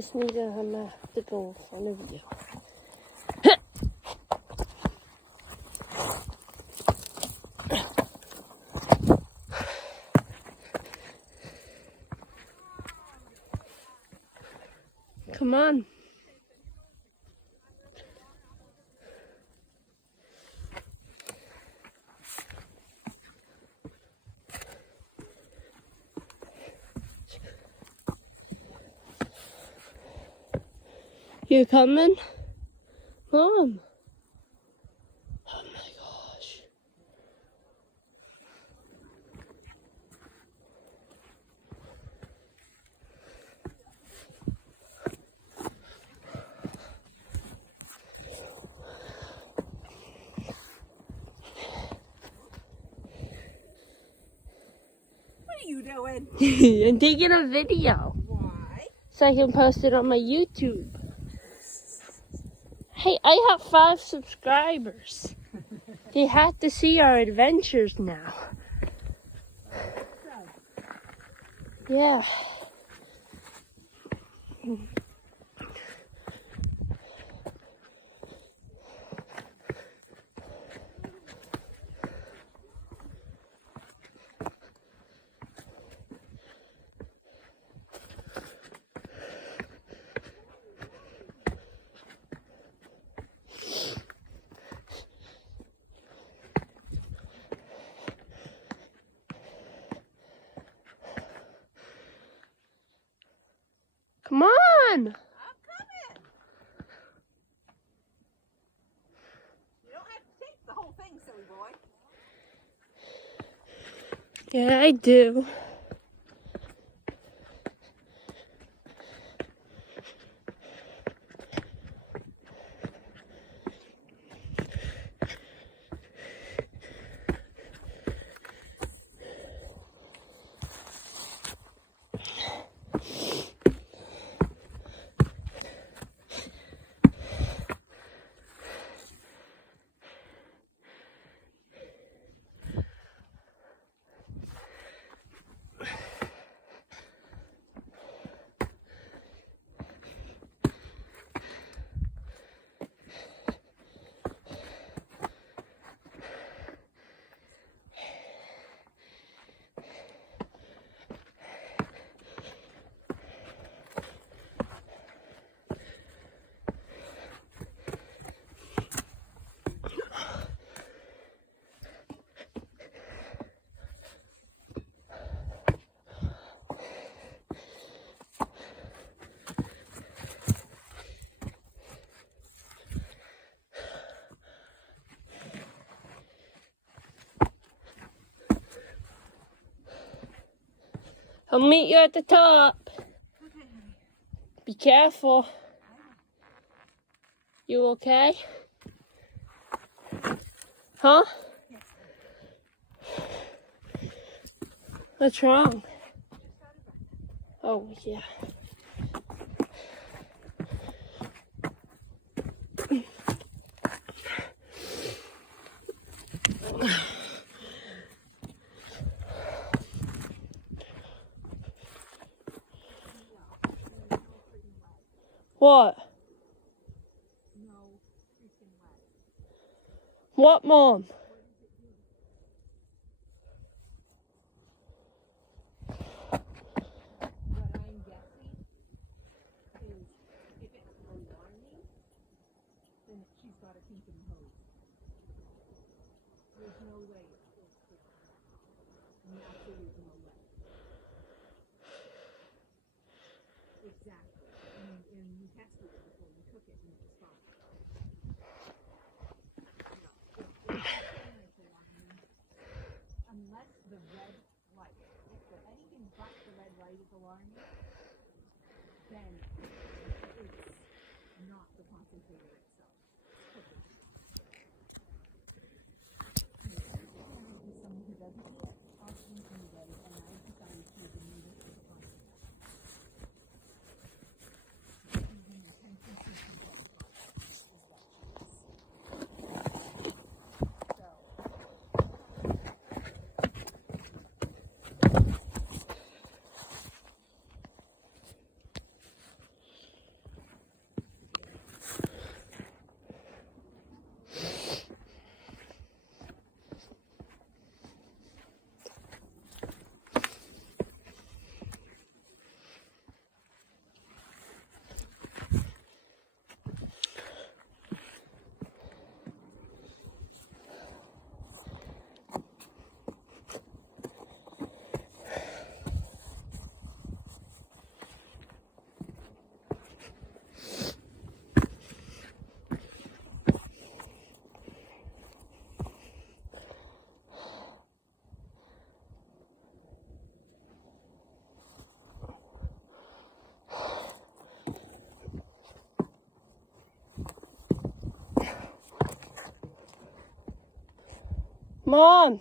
Just need to have to go in front of you. Come on. You coming? Mom. Oh my gosh. What are you doing? I'm taking a video. Why? So I can post it on my YouTube. Hey, I have 5 subscribers. They have to see our adventures now. Yeah. Come on. I'm coming. You don't have to take the whole thing, silly boy. Yeah, I do. I'll meet you at the top. Okay, honey. Be careful. You okay? Huh? Yes. What's wrong? Oh, yeah. What? No freaking way. What, Mom? What I'm guessing is if it's alarming, then she's got a pink and hose. There's no way it's still freaking. Absolutely no way. Exactly. And you tested it before you cook it and it's fine. Unless the red light, if anything but the red light is alarming, then it's not the concentrator itself. Someone who doesn't see it, I'll see anybody, and I decided to remove it from the concentrator. Mom.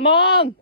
Mom.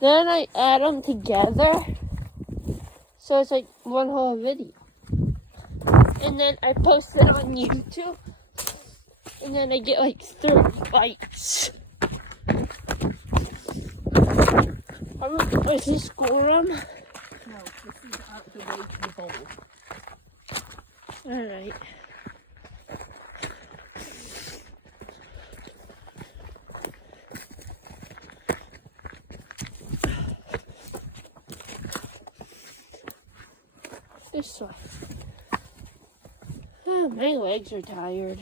Then I add them together, so it's like one whole video. And then I post it on YouTube, and then I get like 30 likes. Is this schoolroom? No, this is the way to the bowl. Alright. This way. Oh, my legs are tired.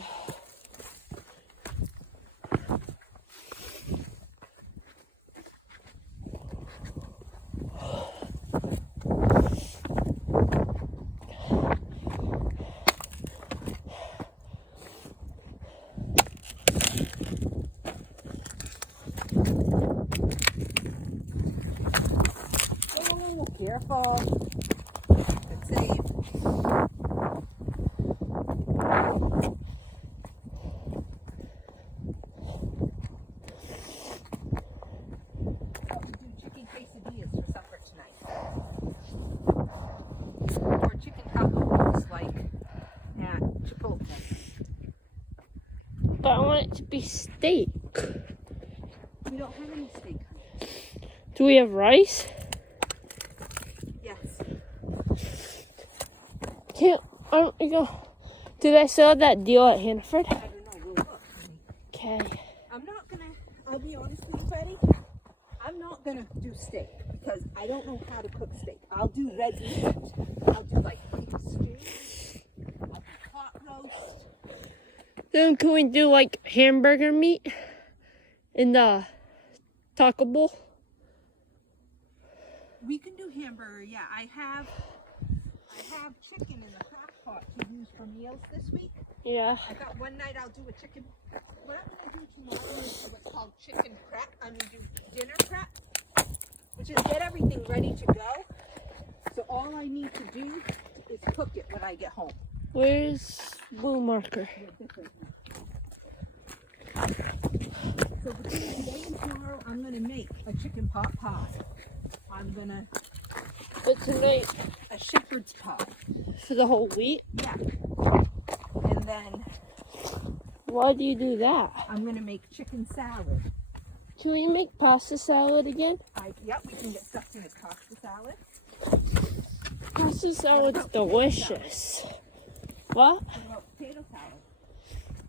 Oh, careful. Good save. Chicken quesadillas for supper tonight. Or chicken tacos like at Chipotle. But I want it to be steak. We don't have any steak. Do we have rice? Yes. Aren't we go? Did I sell that deal at Hannaford? I don't know. We'll look. Okay. I'm not gonna, I'll be honest with you, Betty. I'm not gonna do steak because I don't know how to cook steak. I'll do red meat. I'll do like beef stew. I'll do pot roast. Then can we do like hamburger meat in the taco bowl? We can do hamburger, yeah. I have chicken in the crock pot to use for meals this week. Yeah. I got one night I'll do a chicken. What I'm gonna do tomorrow is what's called chicken prep. I'm gonna do dinner prep, which is get everything ready to go. So all I need to do is cook it when I get home. Where's blue marker? So between today and tomorrow, I'm gonna make a chicken pot pie. I'm gonna But tonight a shepherd's pie. for the whole week? Yeah. And then Why do you do that? I'm gonna make chicken salad. Can we make pasta salad again? Yep, we can get stuff in a pasta salad. Pasta salad's delicious. What? What about potato salad?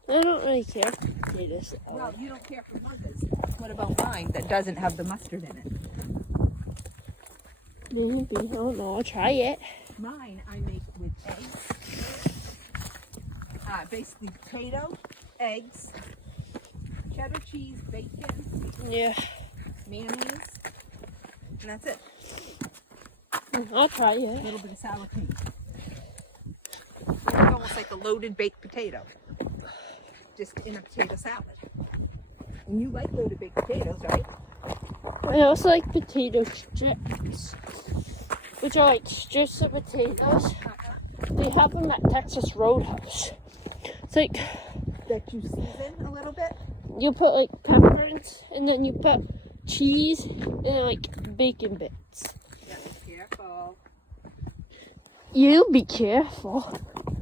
I don't really care for potato salad. Well, you don't care for mother's. What about mine that doesn't have the mustard in it? Maybe. I don't know. I'll try it. Mine I make with eggs. Basically potato, eggs, cheddar cheese, bacon, Yeah. mayonnaise, and that's it. I'll try A it. little bit of sour cream. It's almost like a loaded baked potato, just in a potato salad. And you like loaded baked potatoes, right? I also like potato strips, which are like strips of potatoes. They have them at Texas Roadhouse. It's like That you season a little bit. you put like peppers and then you put cheese and then, like bacon bits. Yeah, be careful. You be careful.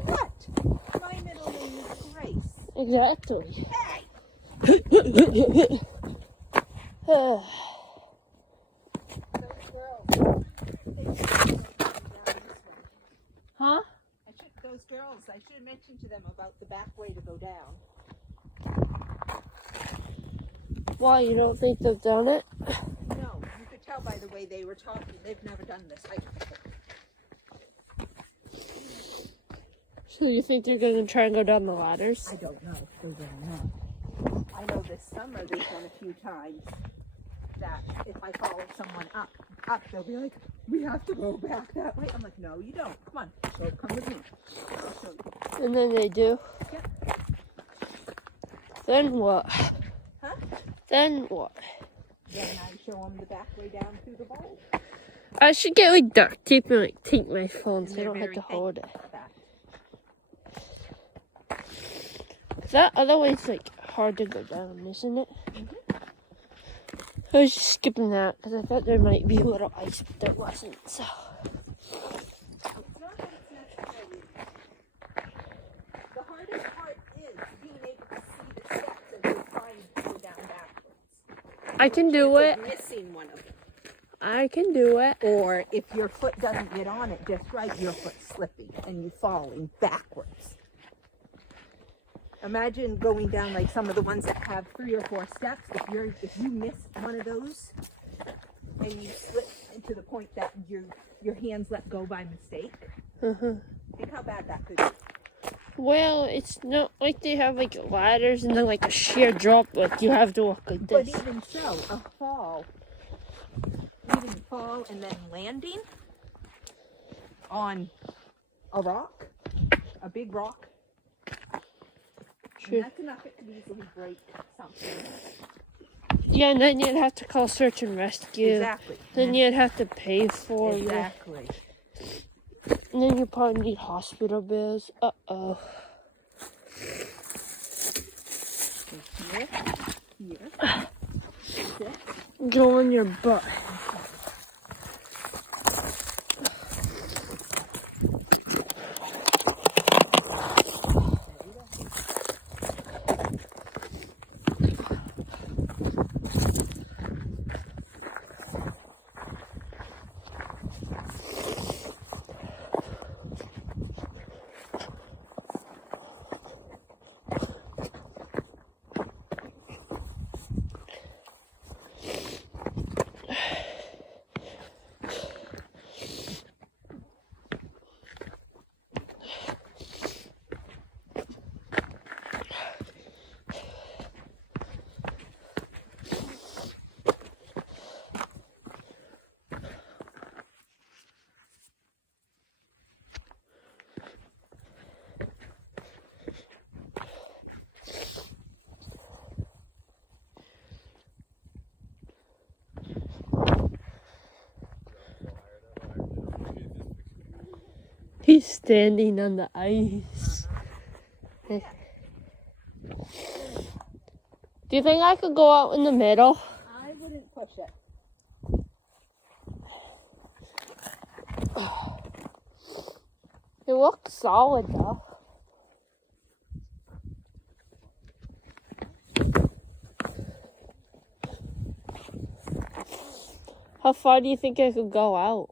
What? My middle name is Grace. Exactly. Hey! Those girls. Huh? Those girls, I should have mentioned to them about the back way to go down. Why, you don't think they've done it? No, you could tell by the way they were talking. They've never done this hike before. So you think they're going to try and go down the ladders? I don't know. They don't know. I know this summer they've done a few times that if I follow someone up, they'll be like, we have to go back that way. I'm like, no, you don't. Come on, come with me. I'll show you. And then they do? Yep. Then what? Huh? Then what? Then I show them the back way down through the bowl. I should get like duct tape and like tape my phone so I they're don't have very to hold it. thankful for that. That otherwise like hard to go down, isn't it? I was just skipping that because I thought there might be a little ice, but there wasn't. So It's not that it's necessarily. The hardest part is being able to see the steps as you're trying to go down backwards. I can do it. Missing one of them. I can do it. Or if your foot doesn't get on it just right, your foot's slipping and you falling backwards. Imagine going down like some of the ones that have 3 or 4 steps. If you miss one of those and you slip to the point that your hands let go by mistake, think how bad that could be. Well, it's not like they have like ladders and then like a sheer drop. Like you have to walk like But this. even so, a fall, and then landing on a rock, a big rock, True. that's enough it could easily break something. Yeah, and then you'd have to call search and rescue. Exactly. Then you'd have to pay for it. Exactly. And then you probably need hospital bills. Uh-oh. Here. Go on your butt. He's standing on the ice. Do you think I could go out in the middle? I wouldn't push it. It looks solid though. How far do you think I could go out?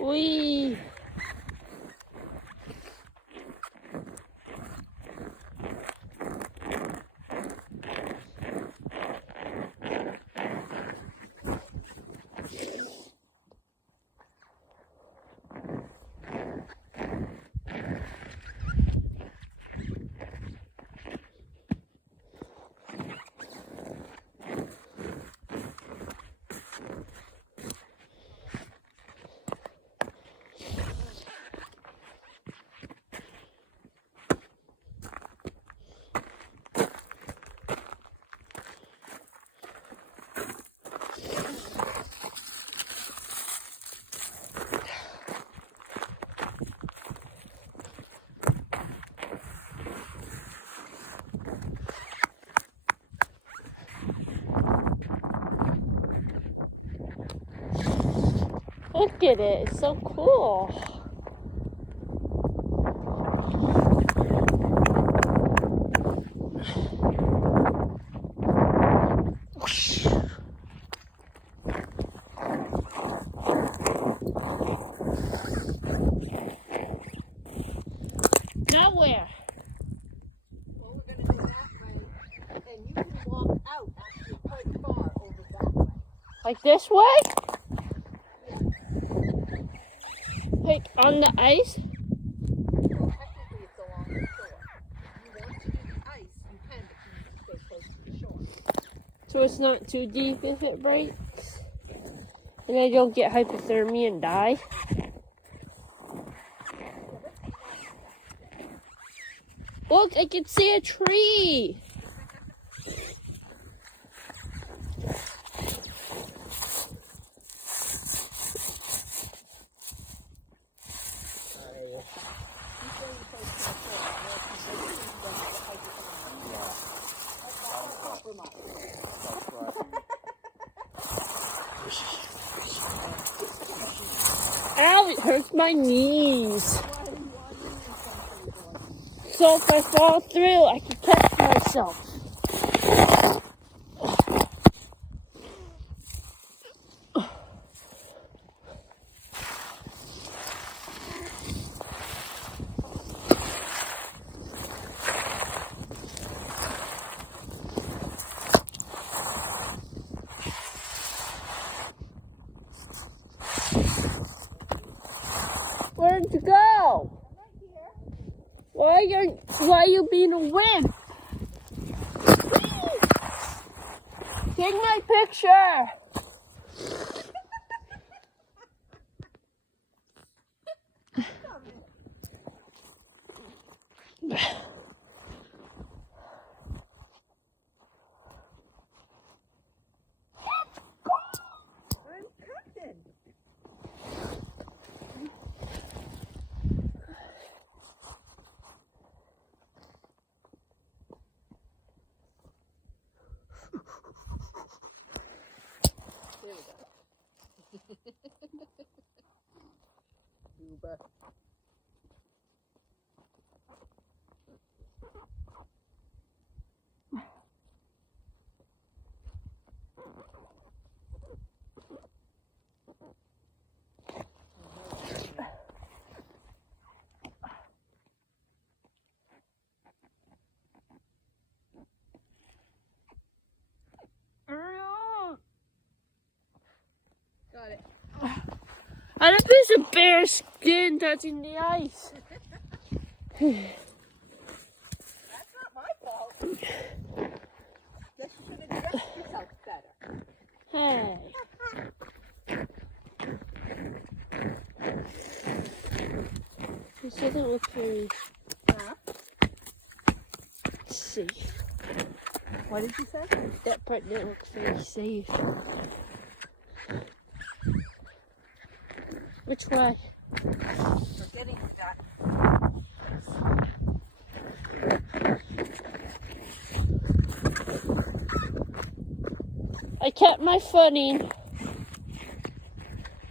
Wee. Look at it, it's so cool. Like this way? Like on the ice? Well, technically it's along the shore. You want to do the ice, you can, but you need to stay close to the shore. So it's not too deep if it breaks? And I don't get hypothermia and die? Look, I can see a tree! Ow, it hurts my knees. So if I fall through, I can catch myself. Where'd you go? Why are you being a wimp? Take my picture. Uber. Got it. I think there's a bear skin touching the ice. That's not my fault. Guess you should have dressed yourself better. Hey. This doesn't look very safe. What did you say? That part didn't look very safe. Which way? We're getting to that. I kept my footing.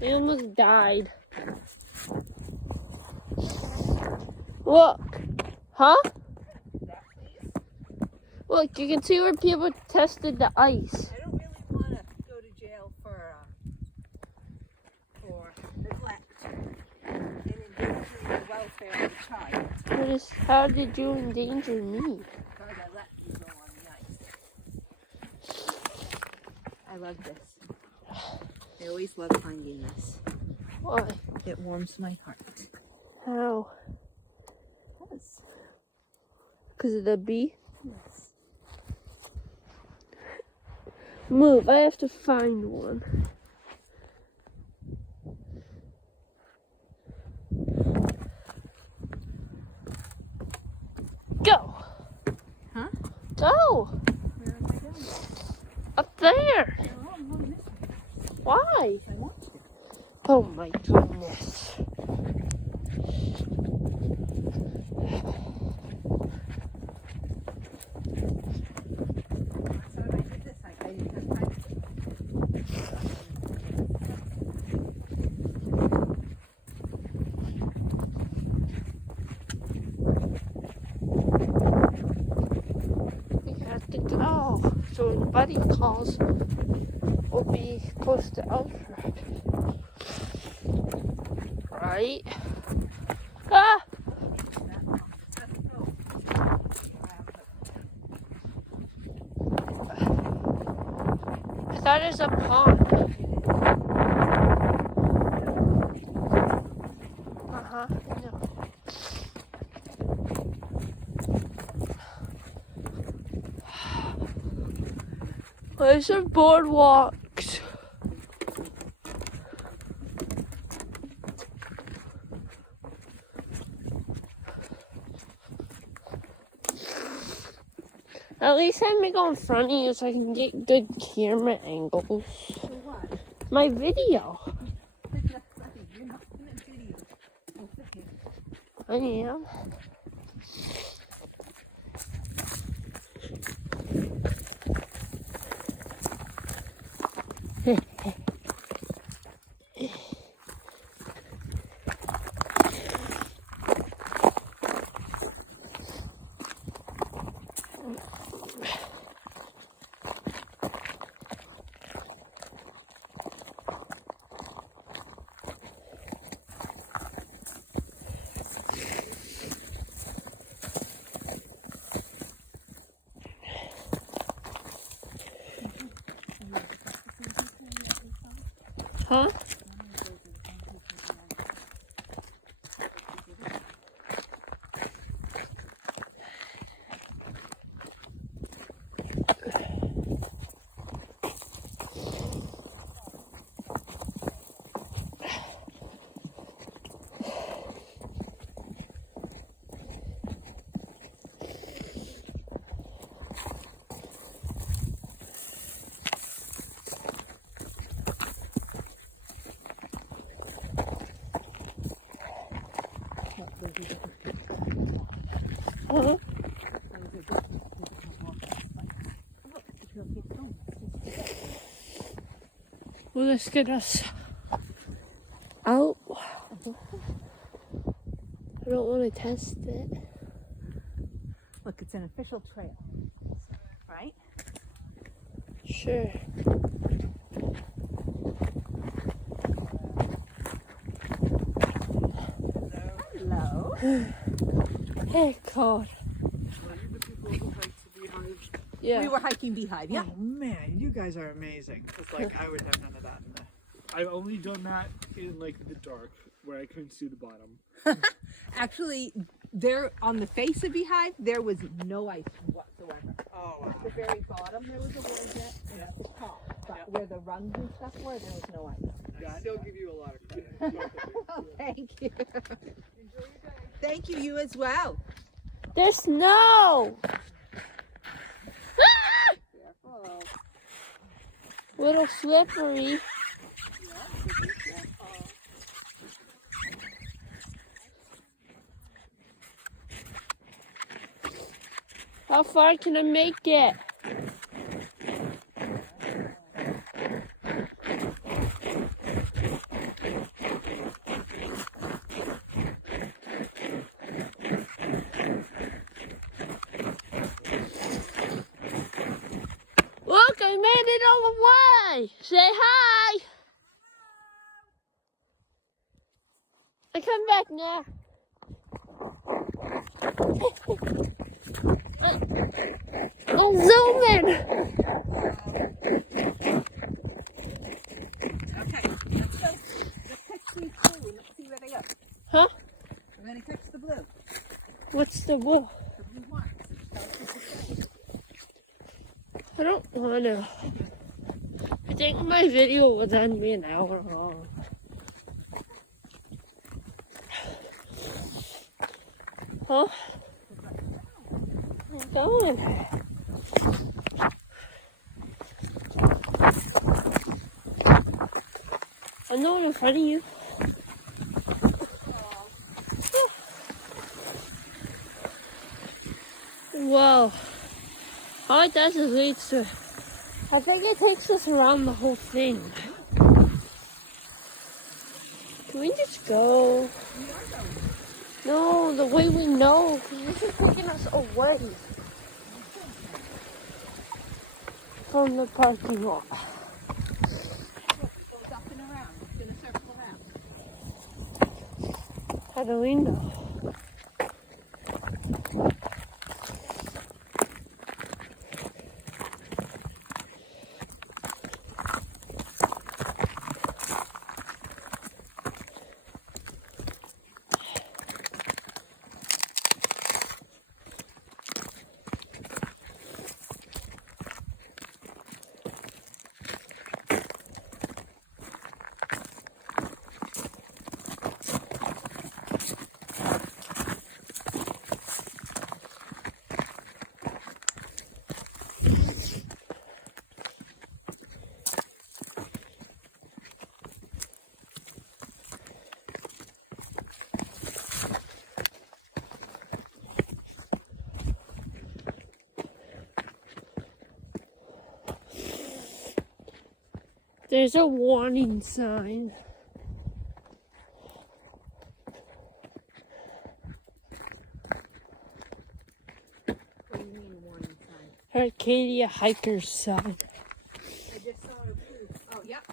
I almost died. Look. Huh? Look, you can see where people tested the ice. I don't really want to go to jail for neglect and endangering the welfare of the child. How did you endanger me? Because I let you go on the ice. I love this. I always love finding this. Why? It warms my heart. How? Yes. Because of the bee? Yes. Move, I have to find one. Go! Huh? Go! Where am I going? Up there! Oh, I'm going this way. Why? I want to. Oh my goodness. So I did this. I didn't have time to. We have to go. So when Buddy calls, we'll be close to Alfred. Right? Ah! I thought it was a pond. There's some boardwalks. At least I make go in front of you so I can get good camera angles. For what? My video. You're not in a video. Oh, sit here. I am. Huh? Uh-huh. Well, let's get us out. I don't want to test it. Look, it's an official trail, right? Sure. Hello. Hey, God. Yeah. We were hiking Beehive, yeah. Oh man, you guys are amazing. It's like I would have none of that. I've only done that in like the dark where I couldn't see the bottom. Actually, there on the face of Beehive, there was no ice whatsoever. Oh wow. At the very bottom, there was a little bit, and at the top, but where the rungs and stuff were, there was no ice. I still give you a lot of credit. Oh, thank you. Thank you, you as well. There's snow. Careful. Little slippery. How far can I make it? Look, I made it all the way. Say hi. I come back now. I'm zooming. Okay, let's go. Let's catch these blue and let's see where they go. Huh? We're gonna catch the blue. What's the wolf? The blue ones. Tell us what to say. I don't want to. I think my video was on me an hour long. Huh? I'm going. I'm not in front of you. Whoa. All it does is leads to. I think it takes us around the whole thing. Can we just go? No, the way we know. This is taking us away from the parking lot. Look, it goes up and around. It's gonna circle around. How do we know? There's a warning sign. What do you mean warning sign? Arcadia hiker's sign. I just saw a blue. Oh, yep.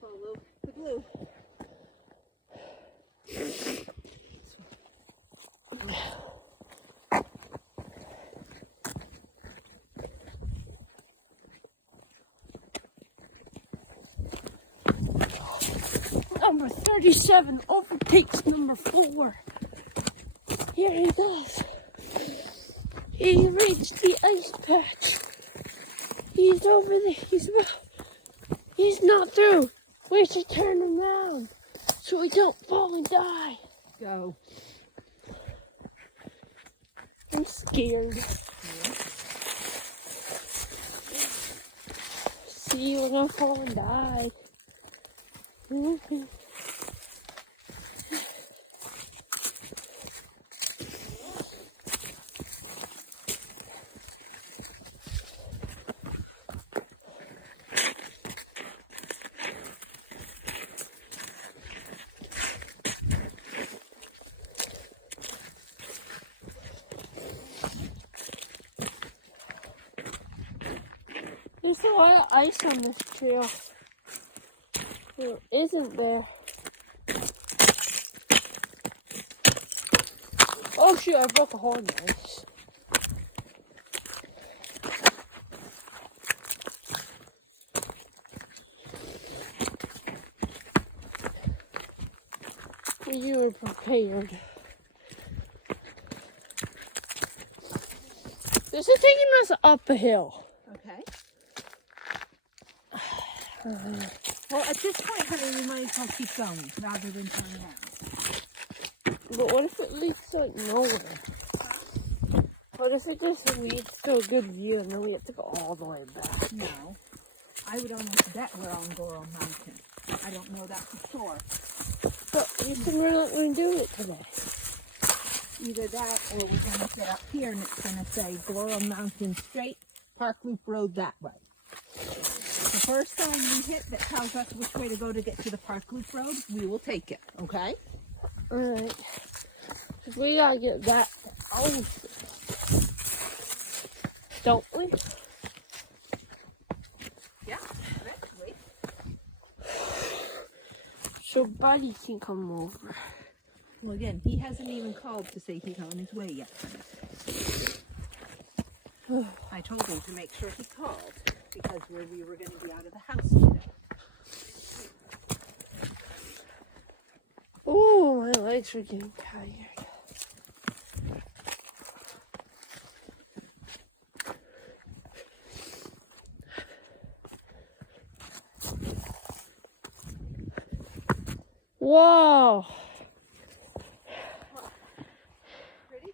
Follow the blue. Number 37 overtakes number 4. Here he goes. He reached the ice patch. He's over there. He's not through. We should turn him around so he don't fall and die. Go. I'm scared. See, we're gonna fall and die. There's a lot of ice on this trail. There isn't there. Oh shoot, I broke a hole in the ice. You were prepared. This is taking us up a hill. Okay. Well, at this point, honey, we might as well keep going rather than turn around. But what if it leads like nowhere? What if it just leads to a good view and then we have to go all the way back? No. I would almost bet we're on Goral Mountain. I don't know that for sure. But you said we're not going to do it today. Either that or we're going to get up here and it's going to say Goral Mountain straight, Park Loop Road that way. The first sign we hit that tells us which way to go to get to the Park Loop Road, we will take it, okay? Alright. Because we got to get that out. Don't we? Yeah, eventually. So Buddy can come over. Well, again, he hasn't even called to say he's on his way yet. I told him to make sure he called because we were going to be out of the house today. Oh, my legs are getting tired. Whoa! Ready?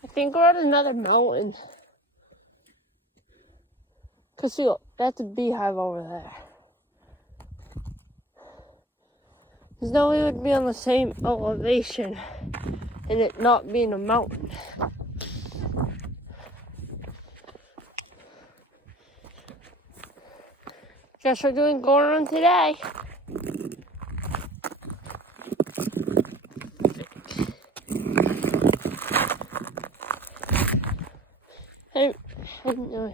I think we're at another mountain. Cause see, look, that's a beehive over there. There's no way it would be on the same elevation and it not being a mountain. Guess we're doing going on today. I didn't know